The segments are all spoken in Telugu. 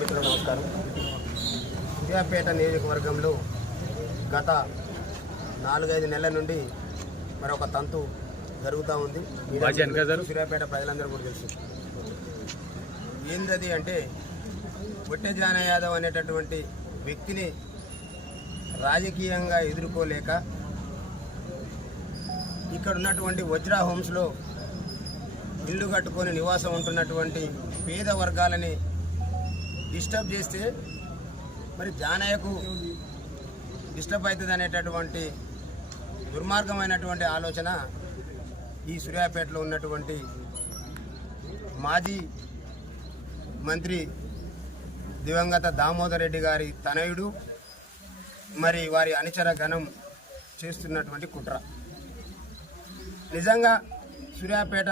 మిత్రులు నమస్కారం. సూర్యాపేట నియోజకవర్గంలో గత 4-5 నెలల నుండి మరొక తంతు జరుగుతూ ఉంది. సూర్యాపేట ప్రజలందరూ కూడా తెలుసు. ఏందది అంటే బొట్టె జాన యాదవ్ అనేటటువంటి వ్యక్తిని రాజకీయంగా ఎదుర్కోలేక ఇక్కడ ఉన్నటువంటి వజ్రా హోమ్స్లో ఇల్లు కట్టుకొని నివాసం ఉంటున్నటువంటి పేద వర్గాలని డిస్టర్బ్ చేస్తే మరి జానయ్యకు డిస్టర్బ్ అవుతుంది అనేటటువంటి దుర్మార్గమైనటువంటి ఆలోచన ఈ సూర్యాపేటలో ఉన్నటువంటి మాజీ మంత్రి దివంగత దామోదర్ రెడ్డి గారి తనయుడు మరి వారి అనుచర గణం చేస్తున్నటువంటి కుట్ర. నిజంగా సూర్యాపేట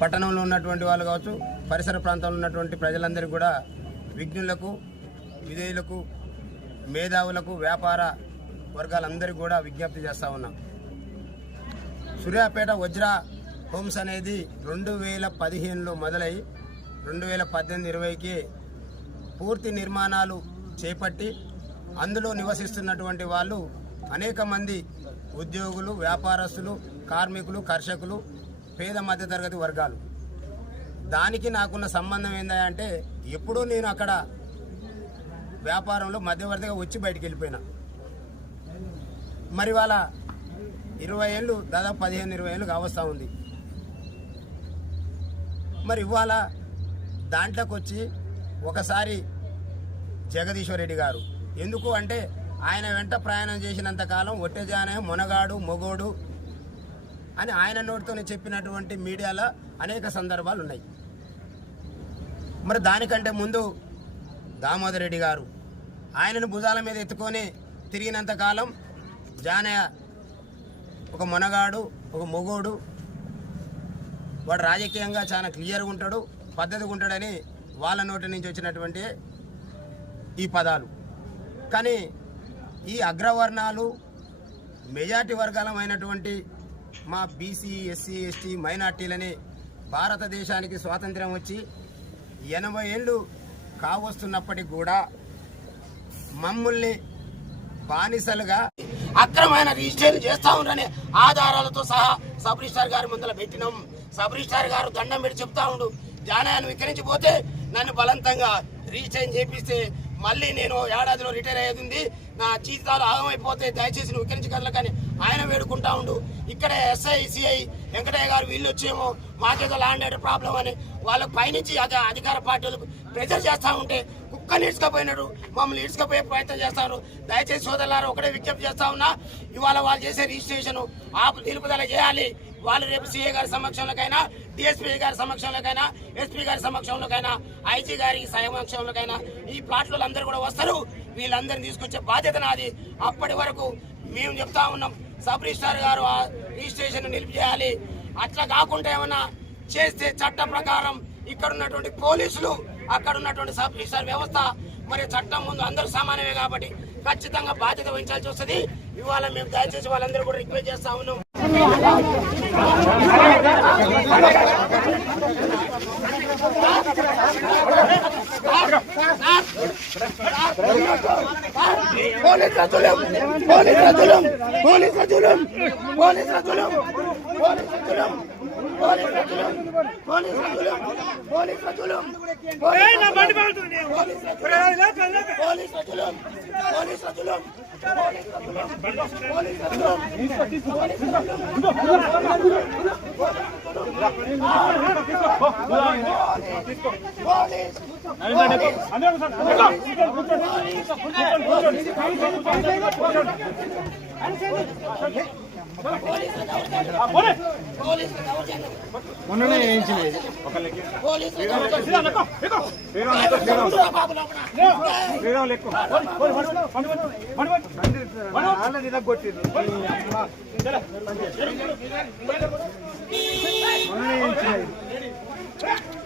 పట్టణంలో ఉన్నటువంటి వాళ్ళు కావచ్చు, పరిసర ప్రాంతంలో ఉన్నటువంటి ప్రజలందరికీ కూడా విఘ్నులకు, విధేయులకు, మేధావులకు, వ్యాపార వర్గాలందరికీ కూడా విజ్ఞప్తి చేస్తూ ఉన్నాం. సూర్యాపేట వజ్రా హోమ్స్ అనేది 2015లో మొదలై 2018-20కి పూర్తి నిర్మాణాలు చేపట్టి అందులో నివసిస్తున్నటువంటి వాళ్ళు అనేక మంది ఉద్యోగులు, వ్యాపారస్తులు, కార్మికులు, కర్షకులు, పేద మధ్యతరగతి వర్గాలు. దానికి నాకున్న సంబంధం ఏంటంటే ఎప్పుడూ నేను అక్కడ వ్యాపారంలో మధ్యవర్తిగా వచ్చి బయటికి వెళ్ళిపోయినా. మరి వాళ్ళ 20 ఏళ్ళు, దాదాపు 15-20 ఏళ్ళు కావస్తూ ఉంది. మరి ఇవాళ దాంట్లోకి వచ్చి ఒకసారి జగదీశ్వర్ రెడ్డి గారు ఎందుకు అంటే ఆయన వెంట ప్రయాణం చేసినంత కాలం ఒట్టెజానే మొనగాడు మొగోడు అని ఆయన నోటితోనే చెప్పినటువంటి మీడియాలో అనేక సందర్భాలు ఉన్నాయి. మరి దానికంటే ముందు దామోదర్ రెడ్డి గారు ఆయనను భుజాల మీద ఎత్తుకొని తిరిగినంత కాలం జానయ్య ఒక మొనగాడు, ఒక మొగోడు, వాడు రాజకీయంగా చాలా క్లియర్గా ఉంటాడు, పద్ధతిగా ఉంటాడని వాళ్ళ నోటి నుంచి వచ్చినటువంటి ఈ పదాలు. కానీ ఈ అగ్రవర్ణాలు, మెజార్టీ వర్గాలమైనటువంటి మా బీసీ, ఎస్సీ, ఎస్టీ, మైనార్టీలని భారతదేశానికి స్వాతంత్ర్యం వచ్చి 80 ఏళ్ళు కావస్తున్నప్పటికి కూడా మమ్మల్ని బానిసలుగా అక్రమైన రిజిస్ట్రేషన్ చేస్తా ఉన్నారనే ఆధారాలతో సహా సబ్ రిజిస్ట్రార్ గారి ముందర పెట్టినాం. సబ్ రిజిస్ట్రార్ గారు దండం పెట్టి చెప్తా ఉండు, జానయ్యను విక్రయించిపోతే నన్ను బలవంతంగా రిజిస్ట్రేషన్ చేపిస్తే మళ్ళీ నేను ఏడాదిలో రిటైర్ అయ్యేది ఉంది, నా జీతాలు ఆగమైపోతే దయచేసి నువ్వు విక్రయించగలరు కానీ ఆయన వేడుకుంటా ఉండు. ఇక్కడ ఎస్ఐ, సిఐ వెంకటయ్య గారు వీళ్ళు వచ్చేమో మాకేదో ల్యాండ్ ఆర్డర్ ప్రాబ్లం అని వాళ్ళకు పైనుంచి అధికార పార్టీలకు ప్రెజర్ చేస్తూ ఉంటే కుక్కని ఇడ్చుకపోయినాడు, మమ్మల్ని ఇడ్చుకపోయే ప్రయత్నం చేస్తారు. దయచేసి సోదరులారా ఒకటే విజ్ఞప్తి చేస్తా ఉన్నా, ఇవాళ వాళ్ళు చేసే రిజిస్ట్రేషన్ ఆపు నిలుపుదల చేయాలి. వాళ్ళు రేపు సీఏ గారి సమక్షంలోకైనా, డిఎస్పీ గారి సమక్షంలోకైనా, ఎస్పీ గారి సమక్షంలోకైనా, ఐజీ గారి సమక్షంలోకైనా ఈ ప్లాట్లలో అందరూ కూడా వస్తారు. వీళ్ళందరినీ తీసుకొచ్చే బాధ్యత నాది. అప్పటి వరకు మేము చెప్తా ఉన్నాం, సబ్ రిజిస్ట్రార్ గారు ఆ రిజిస్ట్రేషన్ నిలిపిచేయాలి. అట్లా కాకుండా ఏమన్నా చేస్తే చట్ట ప్రకారం ఇక్కడ ఉన్నటువంటి పోలీసులు, అక్కడ ఉన్నటువంటి సబ్ రిజిస్ట్రార్ వ్యవస్థ మరి చట్టం ముందు అందరూ సమానమే కాబట్టి ఖచ్చితంగా బాధ్యత వహించాల్సి వస్తుంది. ఇవాళ మేము దయచేసి వాళ్ళందరూ కూడా రిక్వెస్ట్ చేస్తా ఉన్నాం. మొన్ననే వేయించలేదు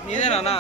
నీదేనా